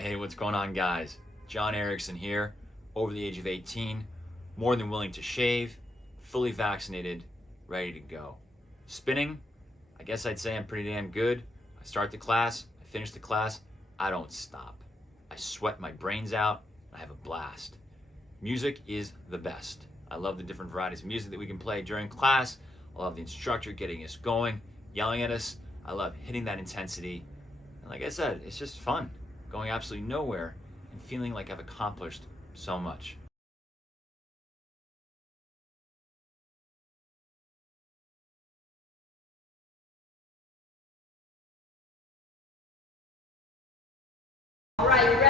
Hey, what's going on, guys? John Erickson here, over the age of 18, more than willing to shave, fully vaccinated, ready to go. Spinning, I guess I'd say I'm pretty damn good. I start the class, I finish the class, I don't stop. I sweat my brains out, I have a blast. Music is the best. I love the different varieties of music that we can play during class. I love the instructor getting us going, yelling at us. I love hitting that intensity. And like I said, it's just fun, going absolutely nowhere and feeling like I've accomplished so much. All right,